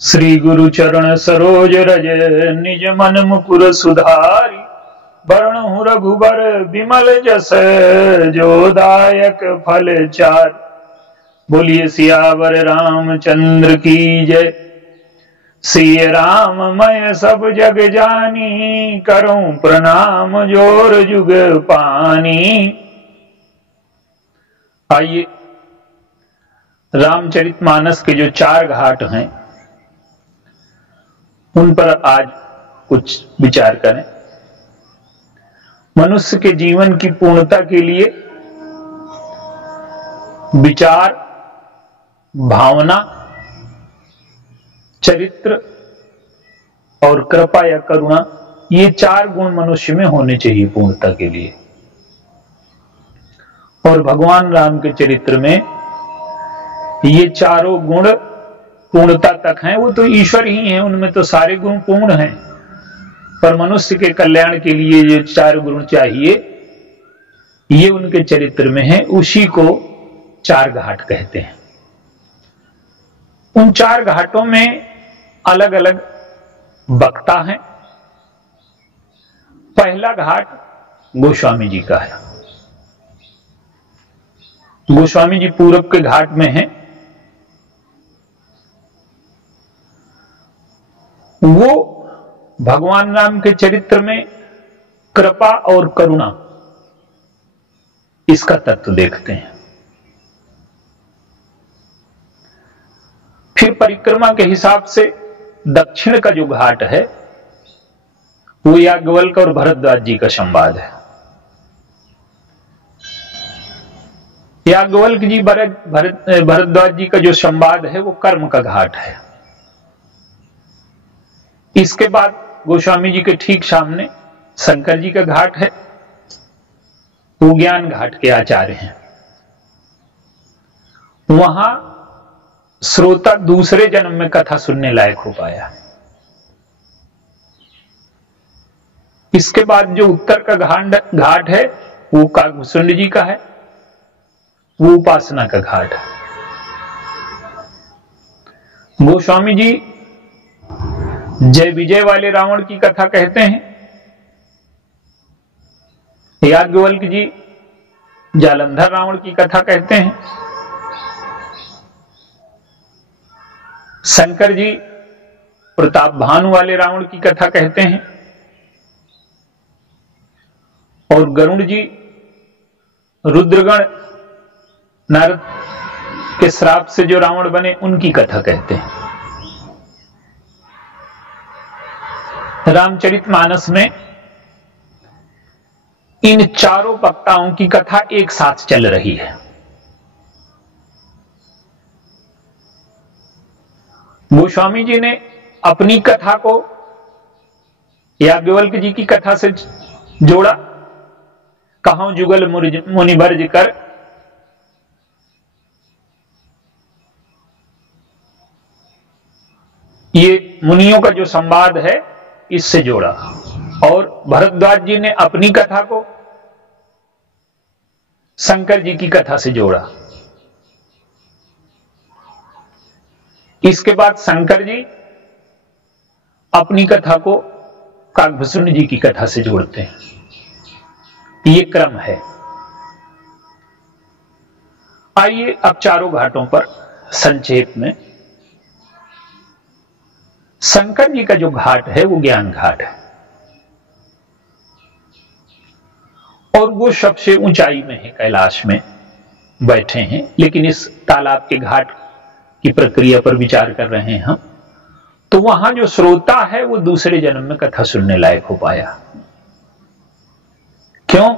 श्री गुरु चरण सरोज रज निज मन मुकुर सुधारी। वरणहु रघुबर विमल जस जो दायक फल चार। बोलिए सियावर रामचंद्र की जय। सिय राम मैं सब जग जानी, करूं प्रणाम जोर जुग पानी। आइए रामचरितमानस के जो 4 घाट हैं उन पर आज कुछ विचार करें। मनुष्य के जीवन की पूर्णता के लिए विचार, भावना, चरित्र और कृपा या करुणा, ये 4 गुण मनुष्य में होने चाहिए पूर्णता के लिए। और भगवान राम के चरित्र में ये चारों गुण पूर्णता तक हैं। वो तो ईश्वर ही हैं, उनमें तो सारे गुण पूर्ण हैं, पर मनुष्य के कल्याण के लिए ये 4 गुण चाहिए, ये उनके चरित्र में है। उसी को 4 घाट कहते हैं। उन 4 घाटों में अलग अलग वक्ता हैं। पहला घाट गोस्वामी जी का है। गोस्वामी जी पूरब के घाट में हैं। वो भगवान राम के चरित्र में कृपा और करुणा, इसका तत्व देखते हैं। फिर परिक्रमा के हिसाब से दक्षिण का जो घाट है वो याज्ञवल्क्य और भरद्वाज जी का संवाद है। याज्ञवल्क्य जी भरद्वाज जी का जो संवाद है वो कर्म का घाट है। इसके बाद गोस्वामी जी के ठीक सामने शंकर जी का घाट है, वो ज्ञान घाट के आचार्य हैं। वहां श्रोता दूसरे जन्म में कथा सुनने लायक हो पाया। इसके बाद जो उत्तर का घाट है वो काकभूषुंड जी का है, वो उपासना का घाट है। गोस्वामी जी जय विजय वाले रावण की कथा कहते हैं। याज्ञवल्क्य जी जालंधर रावण की कथा कहते हैं। शंकर जी प्रताप भानु वाले रावण की कथा कहते हैं। और गरुड़ जी रुद्रगण नारद के श्राप से जो रावण बने उनकी कथा कहते हैं। रामचरितमानस में इन चारों वक्ताओं की कथा एक साथ चल रही है। गोस्वामी जी ने अपनी कथा को याज्ञवल्क्य जी की कथा से जोड़ा। कहां जुगल मुनि वर्ज कर, ये मुनियों का जो संवाद है इससे जोड़ा। और भरद्वाज जी ने अपनी कथा को शंकर जी की कथा से जोड़ा। इसके बाद शंकर जी अपनी कथा को काकभूषुंड जी की कथा से जोड़ते हैं। ये क्रम है। आइए अब चारों घाटों पर संक्षेप में। शंकर जी का जो घाट है वो ज्ञान घाट है और वो सबसे ऊंचाई में है, कैलाश में बैठे हैं। लेकिन इस तालाब के घाट की प्रक्रिया पर विचार कर रहे हैं हम, तो वहां जो श्रोता है वो दूसरे जन्म में कथा सुनने लायक हो पाया। क्यों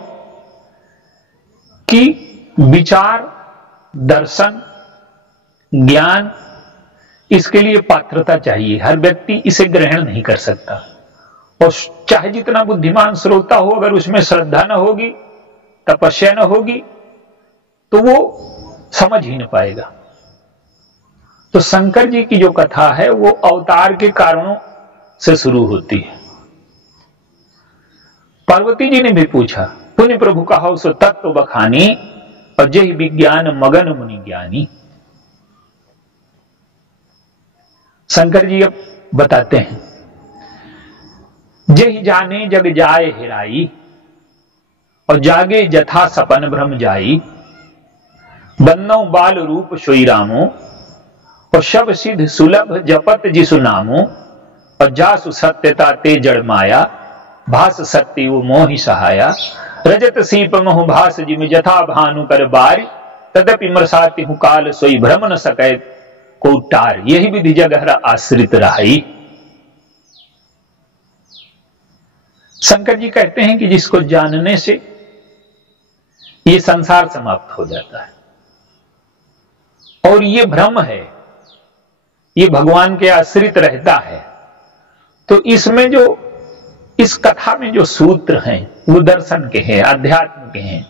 कि विचार, दर्शन, ज्ञान, इसके लिए पात्रता चाहिए। हर व्यक्ति इसे ग्रहण नहीं कर सकता। और चाहे जितना बुद्धिमान श्रोता हो, अगर उसमें श्रद्धा न होगी, तपस्या न होगी, तो वो समझ ही न पाएगा। तो शंकर जी की जो कथा है वो अवतार के कारणों से शुरू होती है। पार्वती जी ने भी पूछा, पुण्य प्रभु कहाउ सो तत्व बखानी, और जय विज्ञान मगन मुनि ज्ञानी। शंकर जी अब बताते हैं, जेहि जाने जग जाए हेराई, और जागे जथा सपन भ्रम जाई, बन्नो बाल रूप सोई रामो, और शब सिद्ध सुलभ जपत जिसु नामो, और जासु सत्यता ते जड़ माया, भास शक्ति वो मोहि सहाया, रजत सीप मोह भास जिम जथा भानु कर बार, तदपि मरसाति हूं काल सोई भ्रम न सकै को टार, यही विधि जगहरा आश्रित रहाई। शंकर जी कहते हैं कि जिसको जानने से ये संसार समाप्त हो जाता है, और ये भ्रम है, ये भगवान के आश्रित रहता है, तो इसमें जो इस कथा में जो सूत्र हैं वो दर्शन के हैं, अध्यात्म के हैं,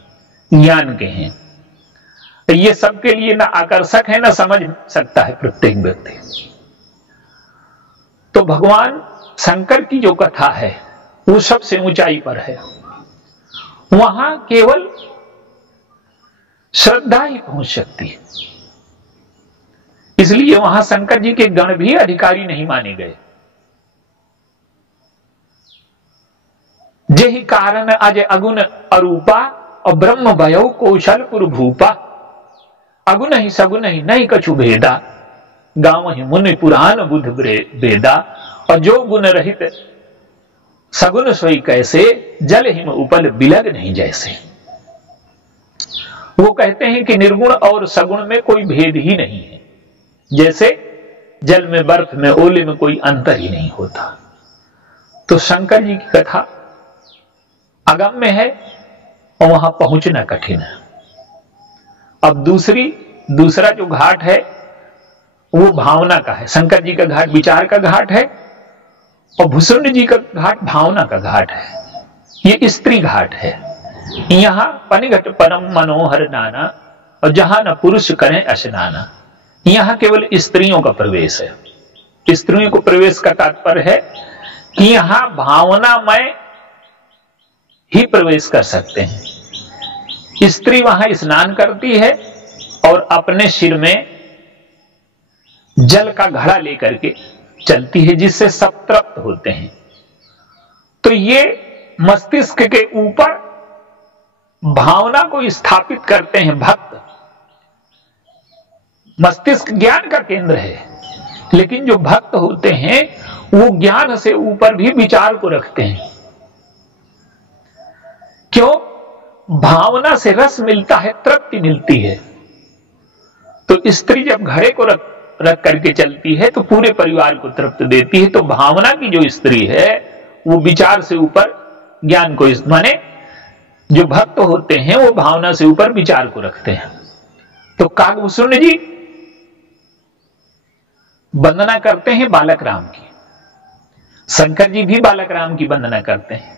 ज्ञान के हैं। ये सबके लिए ना आकर्षक है, ना समझ सकता है प्रत्येक व्यक्ति। तो भगवान शंकर की जो कथा है वो सबसे ऊंचाई पर है, वहां केवल श्रद्धा ही पहुंच सकती है। इसलिए वहां शंकर जी के गण भी अधिकारी नहीं माने गए। जेहि कारण अज अगुण अरूपा, और ब्रह्म भयो कौशल पुर भूपा, अगुण ही सगुण ही नहीं कछु भेदा, गांव ही मुनि पुराण बुध वेदा, और जो गुण रहित सगुन सोई कैसे, जल हिम उपल बिलग नहीं जैसे। वो कहते हैं कि निर्गुण और सगुण में कोई भेद ही नहीं है, जैसे जल में, बर्फ में, ओले में कोई अंतर ही नहीं होता। तो शंकर जी की कथा अगम्य है और वहां पहुंचना कठिन है। अब दूसरा जो घाट है वो भावना का है। शंकर जी का घाट विचार का घाट है, और भूषुंड जी का घाट भावना का घाट है। ये स्त्री घाट है। यहां पनिघट परम मनोहर नाना, और जहां न पुरुष करें स्नाना, यहां केवल स्त्रियों का प्रवेश है। स्त्रियों को प्रवेश का तात्पर्य है कि यहां भावनामय ही प्रवेश कर सकते हैं। स्त्री वहां स्नान करती है और अपने सिर में जल का घड़ा लेकर के चलती है, जिससे सब तृप्त होते हैं। तो ये मस्तिष्क के ऊपर भावना को स्थापित करते हैं भक्त। मस्तिष्क ज्ञान का केंद्र है, लेकिन जो भक्त होते हैं वो ज्ञान से ऊपर भी विचार को रखते हैं। क्यों? भावना से रस मिलता है, तृप्ति मिलती है। तो स्त्री जब घड़े को रख करके चलती है तो पूरे परिवार को तृप्त देती है। तो भावना की जो स्त्री है वो विचार से ऊपर ज्ञान को, माने जो भक्त होते हैं वो भावना से ऊपर विचार को रखते हैं। तो काकभूषुंड जी वंदना करते हैं बालक राम की, शंकर जी भी बालक राम की वंदना करते हैं।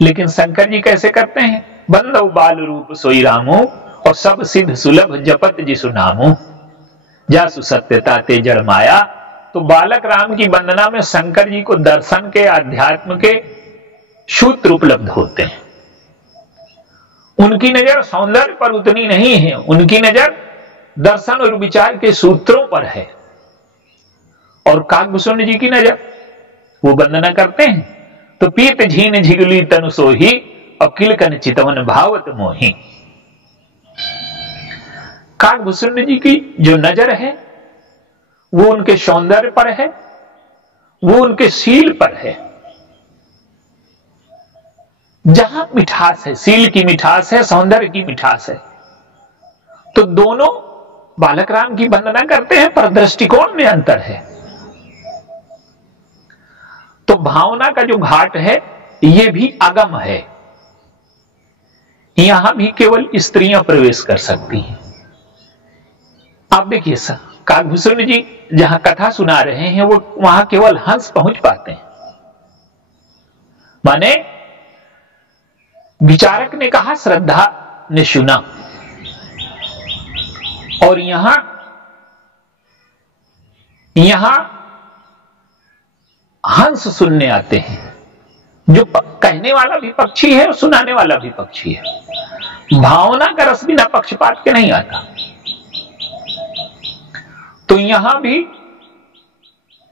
लेकिन शंकर जी कैसे करते हैं? बंदो बाल रूप सोई रामो, और सब सिद्ध सुलभ जपत जिसु नामो, जासु सत्यता ते जड़ माया। तो बालक राम की वंदना में शंकर जी को दर्शन के, अध्यात्म के सूत्र उपलब्ध होते हैं। उनकी नजर सौंदर्य पर उतनी नहीं है, उनकी नजर दर्शन और विचार के सूत्रों पर है। और काकभूषुंड जी की नजर, वो वंदना करते हैं तो पीत झीन झिगली तनु सोही, और किलकन चितवन भावत मोही। काकभूषुंड जी की जो नजर है वो उनके सौंदर्य पर है, वो उनके शील पर है। जहां मिठास है, शील की मिठास है, सौंदर्य की मिठास है। तो दोनों बालक राम की वंदना करते हैं, पर दृष्टिकोण में अंतर है। तो भावना का जो घाट है ये भी अगम है, यहां भी केवल स्त्रियां प्रवेश कर सकती हैं। आप देखिए काकभूषुंड जी जहां कथा सुना रहे हैं वो वहां केवल हंस पहुंच पाते हैं। माने विचारक ने कहा, श्रद्धा ने सुना, और यहां हंस सुनने आते हैं। जो कहने वाला भी पक्षी है और सुनाने वाला भी पक्षी है। भावना का रस बिना पक्षपात के नहीं आता। तो यहां भी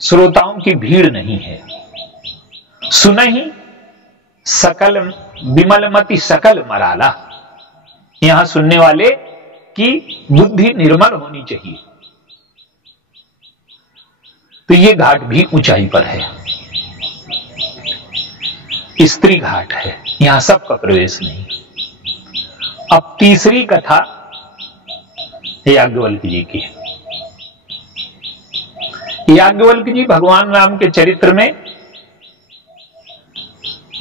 श्रोताओं की भीड़ नहीं है। सुनहि सकल विमलमति सकल मराला, यहां सुनने वाले की बुद्धि निर्मल होनी चाहिए। तो ये घाट भी ऊंचाई पर है, स्त्री घाट है, यहां सबका प्रवेश नहीं। अब तीसरी कथा याज्ञवल्क जी की। याज्ञवल्क जी भगवान राम के चरित्र में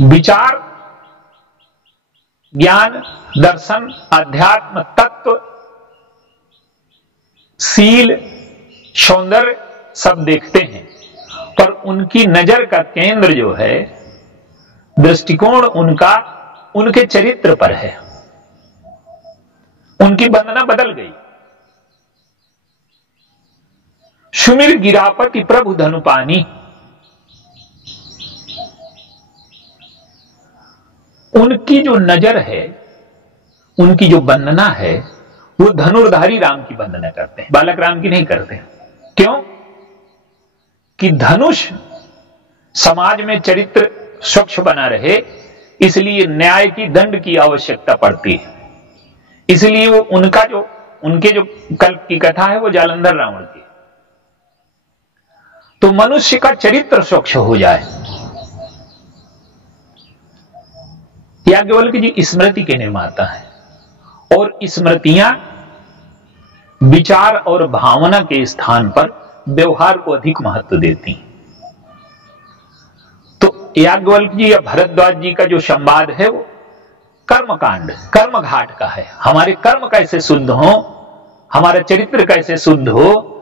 विचार, ज्ञान, दर्शन, अध्यात्म, तत्व, शील, सौंदर्य सब देखते हैं, पर उनकी नजर का केंद्र जो है, दृष्टिकोण उनका उनके चरित्र पर है। उनकी वंदना बदल गई। सुमिर गिरापति प्रभु धनुपानी, उनकी जो नजर है, उनकी जो वंदना है, वो धनुर्धारी राम की वंदना करते हैं, बालक राम की नहीं करते। क्यों? कि धनुष समाज में चरित्र स्वच्छ बना रहे, इसलिए न्याय की, दंड की आवश्यकता पड़ती है। इसलिए वो उनके जो कल्प की कथा है वो जालंधर रावण की। तो मनुष्य का चरित्र स्वच्छ हो जाए। याज्ञवल्क्य जी स्मृति के निर्माता हैं, और स्मृतियां विचार और भावना के स्थान पर व्यवहार को अधिक महत्व देती। तो याज्ञवल्क्य जी या भरद्वाज जी का जो संवाद है वो कर्मकांड, कर्म घाट का है। हमारे कर्म कैसे शुद्ध हो, हमारा चरित्र कैसे शुद्ध हो,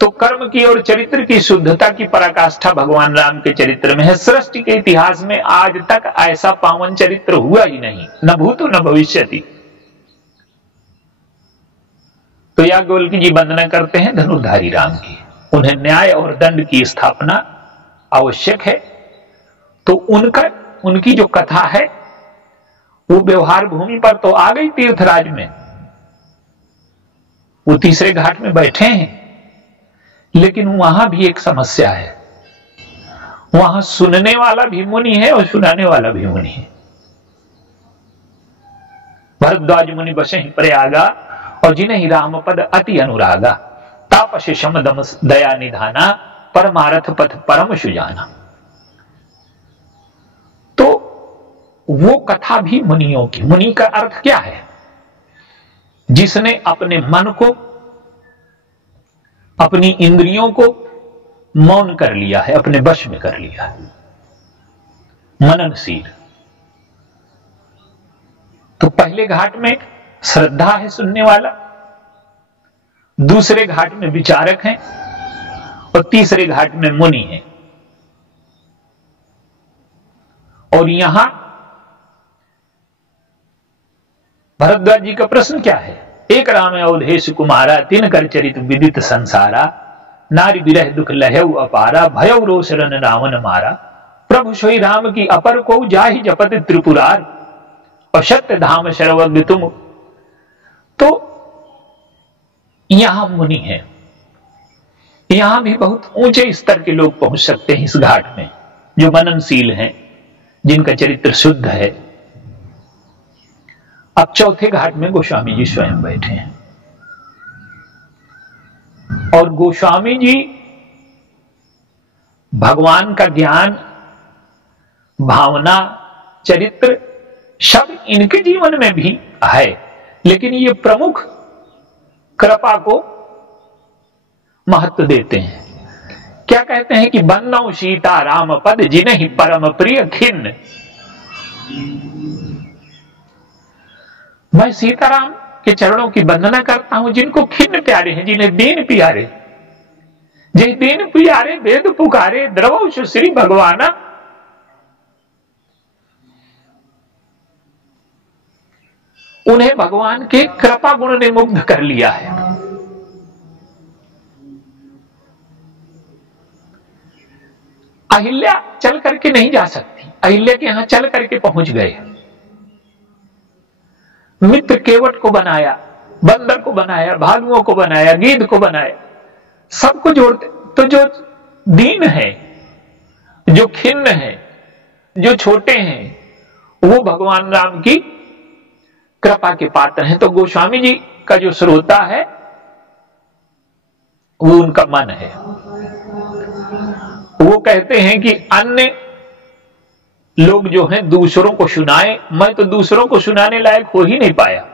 तो कर्म की और चरित्र की शुद्धता की पराकाष्ठा भगवान राम के चरित्र में है। सृष्टि के इतिहास में आज तक ऐसा पावन चरित्र हुआ ही नहीं, न भूतो न भविष्यति। तो याज्ञवल्क्य जी वंदना करते हैं धनुर्धारी राम की, उन्हें न्याय और दंड की स्थापना आवश्यक है। तो उनकी जो कथा है वो व्यवहार भूमि पर तो आ गई तीर्थराज में, वो तीसरे घाट में बैठे हैं, लेकिन वहां भी एक समस्या है। वहां सुनने वाला भी मुनि है और सुनाने वाला भी मुनि है। भरद्वाज मुनि बसे प्रयागा, और जिन्हें राम पद अति अनुरागा, तापस शम दम दया निधाना, परमारथ पथ परम सुजाना। तो वो कथा भी मुनियों की। मुनि का अर्थ क्या है? जिसने अपने मन को, अपनी इंद्रियों को मौन कर लिया है, अपने वश में कर लिया है, मननशील। तो पहले घाट में श्रद्धा है सुनने वाला, दूसरे घाट में विचारक हैं, और तीसरे घाट में मुनि है। और यहां भरद्वाज जी का प्रश्न क्या है? एक राम अवधेश कुमारा, तिन कर चरित विदित संसारा, नारी विरह दुख लहऊ अपारा, भयउ रोष रन रावण मारा, प्रभु सोई राम की अपर को जाहि जपत त्रिपुरार, और सत्य धाम सर्वज्ञ तुम। तो यहां मुनि है। यहां भी बहुत ऊंचे स्तर के लोग पहुंच सकते हैं इस घाट में, जो मननशील हैं, जिनका चरित्र शुद्ध है। अब चौथे घाट में गोस्वामी जी स्वयं बैठे हैं, और गोस्वामी जी भगवान का ज्ञान, भावना, चरित्र सब इनके जीवन में भी है, लेकिन ये प्रमुख कृपा को महत्व देते हैं। क्या कहते हैं कि बंदौ सीता राम पद, जिन्हि परम प्रिय खिन्न। मैं सीताराम के चरणों की वंदना करता हूं, जिनको खिन्न प्यारे हैं, जिन्हें दीन प्यारे। जिन दीन प्यारे वेद पुकारे, द्रवौ श्री भगवाना। उन्हें भगवान के कृपा गुण ने मुग्ध कर लिया है। अहिल्या चल करके नहीं जा सकती, अहिल्या के यहां चल करके पहुंच गए। मित्र केवट को बनाया, बंदर को बनाया, भालुओं को बनाया, गीध को बनाया, सबको जोड़ते। तो जो दीन है, जो खिन्न है, जो छोटे हैं, वो भगवान राम की कृपा के पात्र हैं। तो गोस्वामी जी का जो श्रोता है वो उनका मन है। वो कहते हैं कि अन्य लोग जो हैं दूसरों को सुनाए, मैं तो दूसरों को सुनाने लायक हो ही नहीं पाया।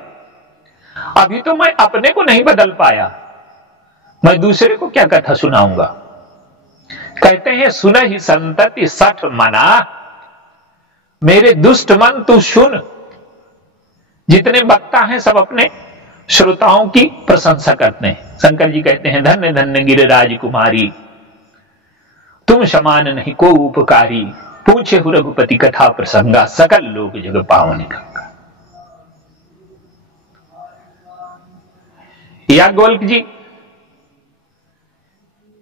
अभी तो मैं अपने को नहीं बदल पाया, मैं दूसरे को क्या कथा सुनाऊंगा। कहते हैं सुन ही संतति सठ मना, मेरे दुष्ट मन तू सुन। जितने वक्ता हैं सब अपने श्रोताओं की प्रशंसा करते हैं। शंकर जी कहते हैं धन्य धन्य गिरिराज कुमारी, तुम समान नहीं को उपकारी, पूछे हु रघुपति कथा प्रसंगा, सकल लोग जग पावनी गंगा। याज्ञवल्क्य जी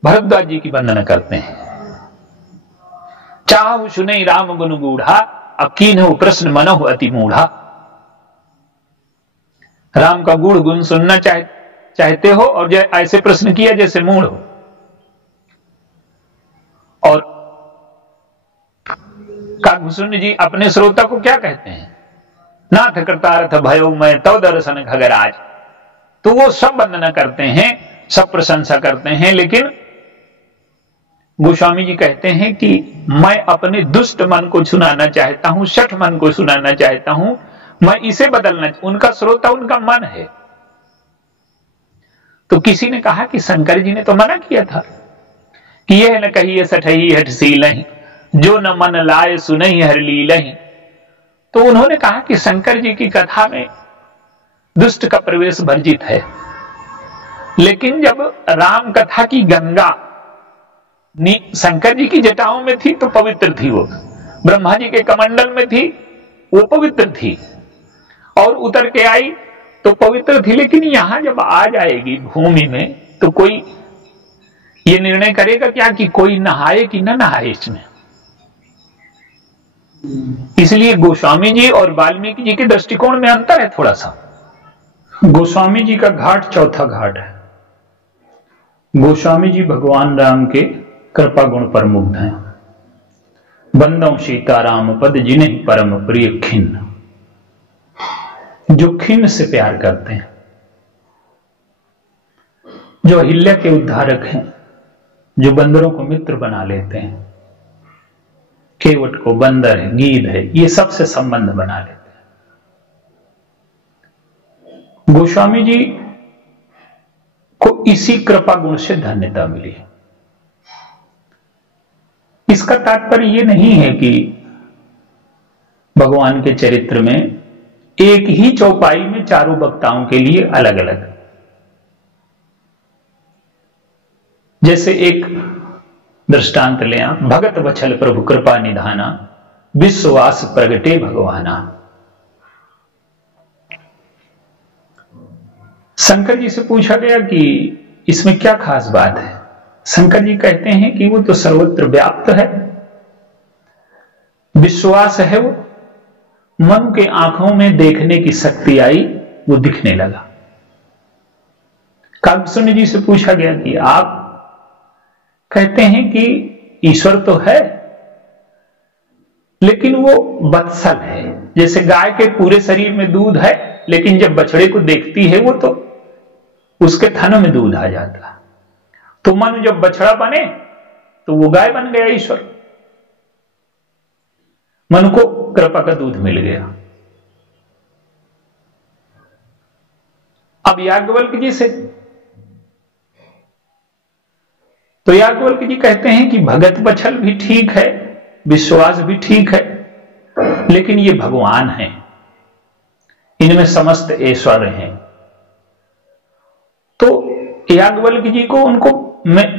भरद्वाज जी की वंदना करते हैं। चाहु सुने राम गुण गूढ़ा, अब कीन्हु प्रश्न मनहु अति मूढ़ा। राम का गुण गुण सुनना चाहते हो और ऐसे प्रश्न किया जैसे मूढ़ हो। और काकभूषण जी अपने श्रोता को क्या कहते हैं, नाथ कृतार्थ भयो मैं तव दर्शन खगराज। तो वो सब वंदना करते हैं, सब प्रशंसा करते हैं, लेकिन गोस्वामी जी कहते हैं कि मैं अपने दुष्ट मन को सुनाना चाहता हूं, शठ मन को सुनाना चाहता हूं, मैं इसे बदलना। उनका श्रोता उनका मन है। तो किसी ने कहा कि शंकर जी ने तो मना किया था कि यह न कहिए सठही हठसीलहि, जो न मन लाए सुनहि हर लीलहि। तो उन्होंने कहा कि शंकर जी की कथा में दुष्ट का प्रवेश वर्जित है, लेकिन जब राम कथा की गंगा शंकर जी की जटाओं में थी तो पवित्र थी, वो ब्रह्मा जी के कमंडल में थी वो पवित्र थी, और उतर के आई तो पवित्र थी। लेकिन यहां जब आ जाएगी भूमि में तो कोई ये निर्णय करेगा क्या कि कोई नहाए कि न नहाए इसमें। इसलिए गोस्वामी जी और वाल्मीकि जी के दृष्टिकोण में अंतर है थोड़ा सा। गोस्वामी जी का घाट चौथा घाट है। गोस्वामी जी भगवान राम के कृपा गुण पर मुग्ध हैं। बंदों सीताराम पद जिन्हें परम प्रिय खिन्न, जो खिन्न से प्यार करते हैं, जो अहिल्या के उद्धारक हैं, जो बंदरों को मित्र बना लेते हैं, केवट को बंदर है, गीध है, ये सबसे संबंध बना लेते हैं। गोस्वामी जी को इसी कृपा गुण से धन्यता मिली। इसका तात्पर्य यह नहीं है कि भगवान के चरित्र में एक ही चौपाई में चारों वक्ताओं के लिए अलग अलग, जैसे एक दृष्टांत ले आप, भगत वछल प्रभु कृपा निधाना, विश्वास प्रगटे भगवाना। शंकर जी से पूछा गया कि इसमें क्या खास बात है। शंकर जी कहते हैं कि वो तो सर्वत्र व्याप्त है, विश्वास है, वो मन के आंखों में देखने की शक्ति आई, वो दिखने लगा। काकभूषण जी से पूछा गया कि आप कहते हैं कि ईश्वर तो है लेकिन वो वत्सल है, जैसे गाय के पूरे शरीर में दूध है लेकिन जब बछड़े को देखती है वो तो उसके थन में दूध आ जाता है। तो मन जब बछड़ा बने तो वो गाय बन गया ईश्वर, मन को कृपा का दूध मिल गया। अब याज्ञवल्क्य जी से, तो याज्ञवल्क्य जी कहते हैं कि भगत बछल भी ठीक है, विश्वास भी ठीक है, लेकिन ये भगवान हैं, इनमें समस्त ऐश्वर्य हैं। तो याज्ञवल्क्य जी को उनको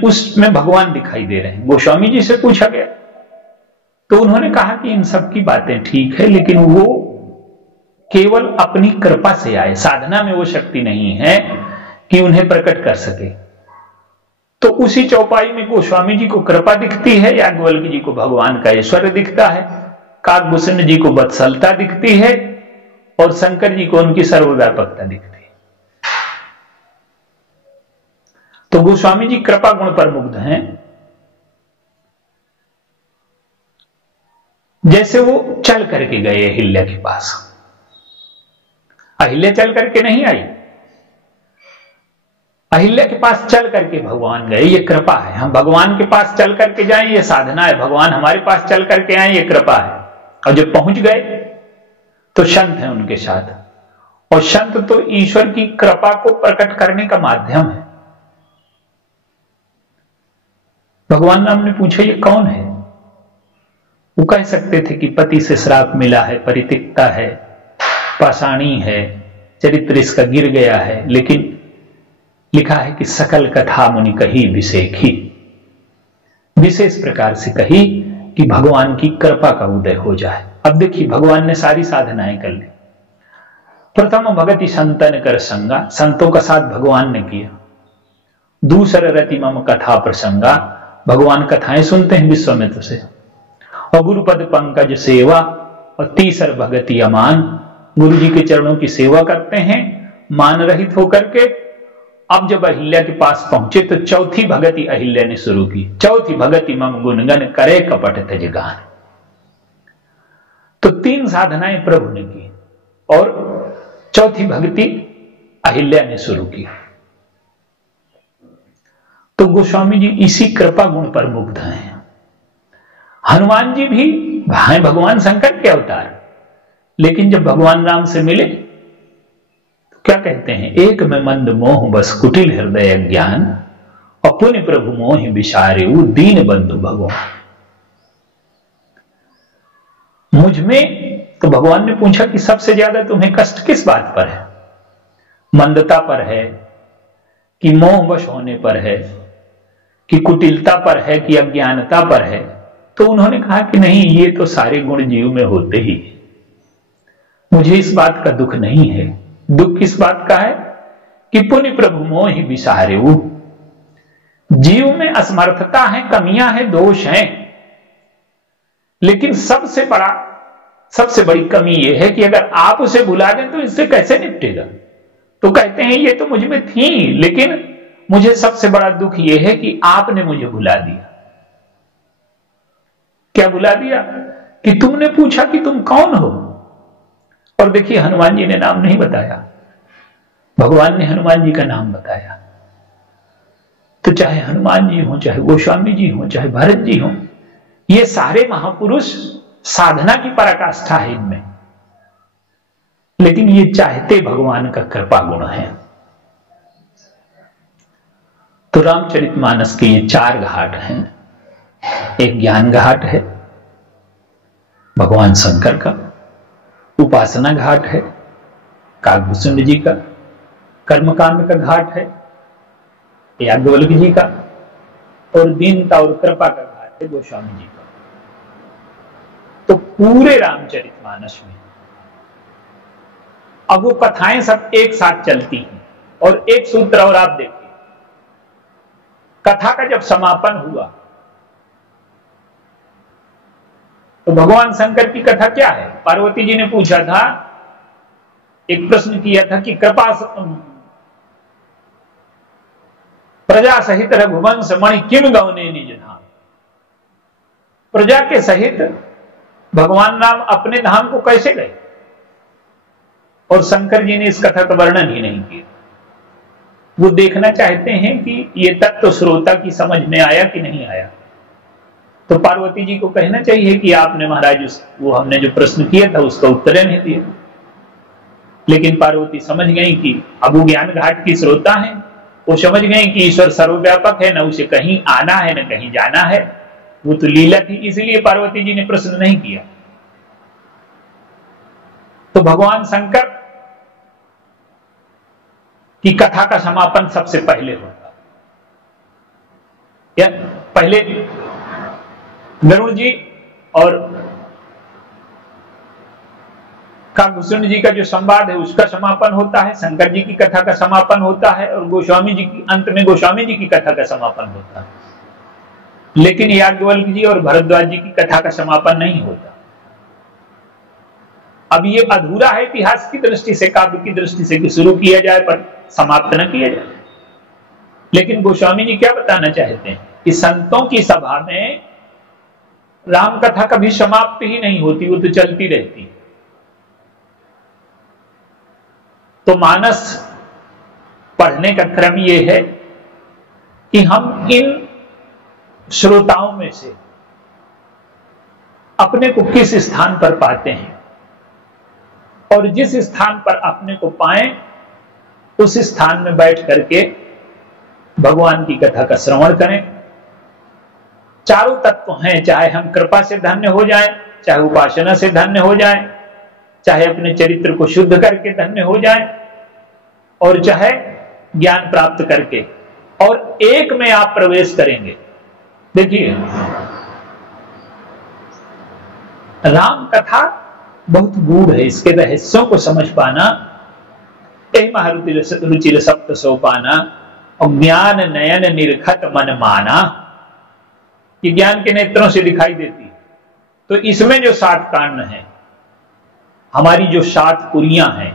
उसमें भगवान दिखाई दे रहे हैं। गोस्वामी जी से पूछा गया तो उन्होंने कहा कि इन सब की बातें ठीक है, लेकिन वो केवल अपनी कृपा से आए, साधना में वो शक्ति नहीं है कि उन्हें प्रकट कर सके। तो उसी चौपाई में गोस्वामी जी को कृपा दिखती है, याज्ञवल्क्य जी को भगवान का ऐश्वर्य दिखता है, काकभूषण जी को वत्सलता दिखती है और शंकर जी को उनकी सर्वव्यापकता दिखती है। तो गोस्वामी जी कृपा गुण पर मुग्ध हैं जैसे वो चल करके गए अहिल्या के पास। अहिल्या चल करके नहीं आई, अहिल्या के पास चल करके भगवान गए। ये कृपा है, हम भगवान के पास चल करके जाएं ये साधना है, भगवान हमारे पास चल करके आए ये कृपा है। और जब पहुंच गए तो संत है उनके साथ, और संत तो ईश्वर की कृपा को प्रकट करने का माध्यम है। भगवान राम ने पूछा ये कौन है? वो कह सकते थे कि पति से श्राप मिला है, परितिक्ता है, पाषाणी है, चरित्र इसका गिर गया है, लेकिन लिखा है कि सकल कथा मुनि कही विशेखी, विशेष प्रकार से कही कि भगवान की कृपा का उदय हो जाए। अब देखिए भगवान ने सारी साधनाएं कर ली। प्रथम भगति संतन कर संगा, संतों का साथ भगवान ने किया। दूसरा रति मम कथा प्रसंगा, भगवान कथाएं सुनते हैं विश्वामित्र से। और गुरुपद पंकज सेवा, और तीसर भगति अमान, गुरु जी के चरणों की सेवा करते हैं मान रहित होकर के। अब जब अहिल्या के पास पहुंचे तो चौथी भगति अहिल्या ने शुरू की। चौथी भगति मम गुणगन करे कपट तज गान। तो 3 साधनाएं प्रभु ने की और चौथी भक्ति अहिल्या ने शुरू की। तो गोस्वामी जी इसी कृपा गुण पर मुग्ध हैं। हनुमान जी भी हैं भगवान शंकर के अवतार, लेकिन जब भगवान राम से मिले तो क्या कहते हैं? एक में मंद मोह बस कुटिल हृदय ज्ञान, और पुण्य प्रभु मोहि विचारे दीन बंधु भगवान। मुझ में तो भगवान ने पूछा कि सबसे ज्यादा तुम्हें कष्ट किस बात पर है? मंदता पर है कि मोहवश होने पर है कि कुटिलता पर है कि अज्ञानता पर है? तो उन्होंने कहा कि नहीं, ये तो सारे गुण जीव में होते ही, मुझे इस बात का दुख नहीं है। दुख किस बात का है? कि पुण्य प्रभु मोहि विसारे। जीव में असमर्थता है, कमियां हैं, दोष हैं, लेकिन सबसे बड़ी कमी यह है कि अगर आप उसे भुला दें तो इससे कैसे निपटेगा? तो कहते हैं ये तो मुझ में थी, लेकिन मुझे सबसे बड़ा दुख यह है कि आपने मुझे भुला दिया। क्या भुला दिया? कि तुमने पूछा कि तुम कौन हो, और देखिए हनुमान जी ने नाम नहीं बताया, भगवान ने हनुमान जी का नाम बताया। तो चाहे हनुमान जी हो, चाहे गोस्वामी जी हो, चाहे भरत जी हो, ये सारे महापुरुष साधना की पराकाष्ठा है इनमें, लेकिन ये चाहते भगवान का कृपा गुण है। तो रामचरितमानस के ये 4 घाट हैं। एक ज्ञान घाट है भगवान शंकर का, उपासना घाट है काकभूषण जी का, कर्मकांड का घाट है याज्ञवल्क्य जी का, और दीनता और कृपा का घाट है गोस्वामी जी का। तो पूरे रामचरितमानस में अब वो कथाएं सब एक साथ चलती हैं। और एक सूत्र और आप देखिए, कथा का जब समापन हुआ तो भगवान शंकर की कथा क्या है? पार्वती जी ने पूछा था, एक प्रश्न किया था कि कृपा प्रजा सहित रघुवंश मणि किम गौने निज धाम। प्रजा के सहित भगवान राम अपने धाम को कैसे गए? और शंकर जी ने इस कथा का वर्णन ही नहीं किया। वो देखना चाहते हैं कि ये तत्व श्रोता की समझ में आया कि नहीं आया। तो पार्वती जी को कहना चाहिए कि आपने महाराज वो हमने जो प्रश्न किया था उसका उत्तर नहीं दिया। लेकिन पार्वती समझ गई कि अब वो ज्ञान घाट की श्रोता है, वो समझ गई कि ईश्वर सर्वव्यापक है, न उसे कहीं आना है न कहीं जाना है, वो तो लीला थी, इसलिए पार्वती जी ने प्रश्न नहीं किया। तो भगवान शंकर की कथा का समापन सबसे पहले होता, या पहले गरुड़ जी और काकभूषण जी का जो संवाद है उसका समापन होता है, शंकर जी की कथा का समापन होता है, और गोस्वामी जी की अंत में गोस्वामी जी की कथा का समापन होता है। लेकिन याज्ञवल्क्य जी और भरद्वाज जी की कथा का समापन नहीं होता। अब ये अधूरा है इतिहास की दृष्टि से, काव्य की दृष्टि से, कि शुरू किया जाए पर समाप्त न किया जाए। लेकिन गोस्वामी जी क्या बताना चाहते हैं कि संतों की सभा में राम कथा कभी समाप्त ही नहीं होती, वो तो चलती रहती। तो मानस पढ़ने का क्रम ये है कि हम इन श्रोताओं में से अपने को किस स्थान पर पाते हैं, और जिस स्थान पर अपने को पाएं उस स्थान में बैठ करके भगवान की कथा का श्रवण करें। चारों तत्व हैं, चाहे हम कृपा से धन्य हो जाएं, चाहे उपासना से धन्य हो जाएं, चाहे अपने चरित्र को शुद्ध करके धन्य हो जाएं, और चाहे ज्ञान प्राप्त करके, और एक में आप प्रवेश करेंगे। देखिए, राम कथा बहुत गूढ़ है, इसके रहस्यों को समझ पाना रुचिर सप्त सोपाना, और ज्ञान नयन निरखत मन माना, ये ज्ञान के नेत्रों से दिखाई देती है। तो इसमें जो 60 कांड हैं, हमारी जो 7 पुरियां हैं,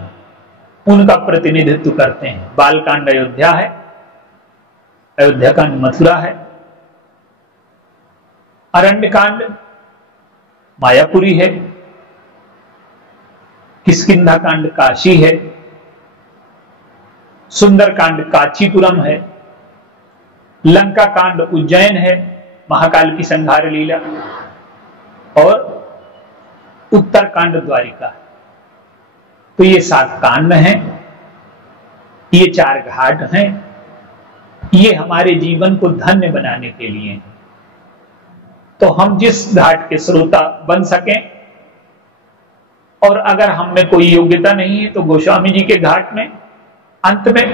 उनका प्रतिनिधित्व करते हैं। बालकांड अयोध्या है, अयोध्या कांड मथुरा है, अरण्य कांड मायापुरी है, किष्किंधा कांड काशी है, सुंदर कांड कांचीपुरम है, लंका कांड उज्जैन है, महाकाल की संहार लीला, और उत्तर कांड द्वारिका है। तो ये 7 कांड हैं, ये 4 घाट हैं, ये हमारे जीवन को धन्य बनाने के लिए हैं। तो हम जिस घाट के श्रोता बन सकें, और अगर हम में कोई योग्यता नहीं है तो गोस्वामी जी के घाट में अंत में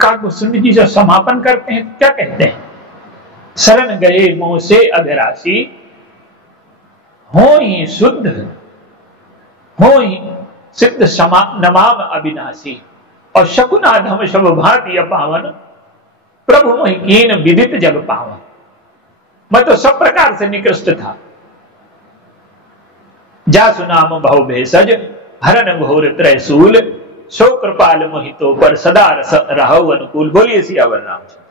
का गोस्वामी जी जब समापन करते हैं क्या कहते हैं? शरण गए मोह से अघरासी, हो ही शुद्ध हो ही सिद्ध नमाम अविनाशी, और शकुनाधम शब भांति पावन, प्रभु मोहिकीन विदित जग पावन। मैं तो सब प्रकार से निकृष्ट था। जा सुनाम भव भेषज, हरण घोर त्रयशूल, सो कृपाल मोहितो पर सदा रहो अनुकूल। बोलिए सियावर रामचंद्र।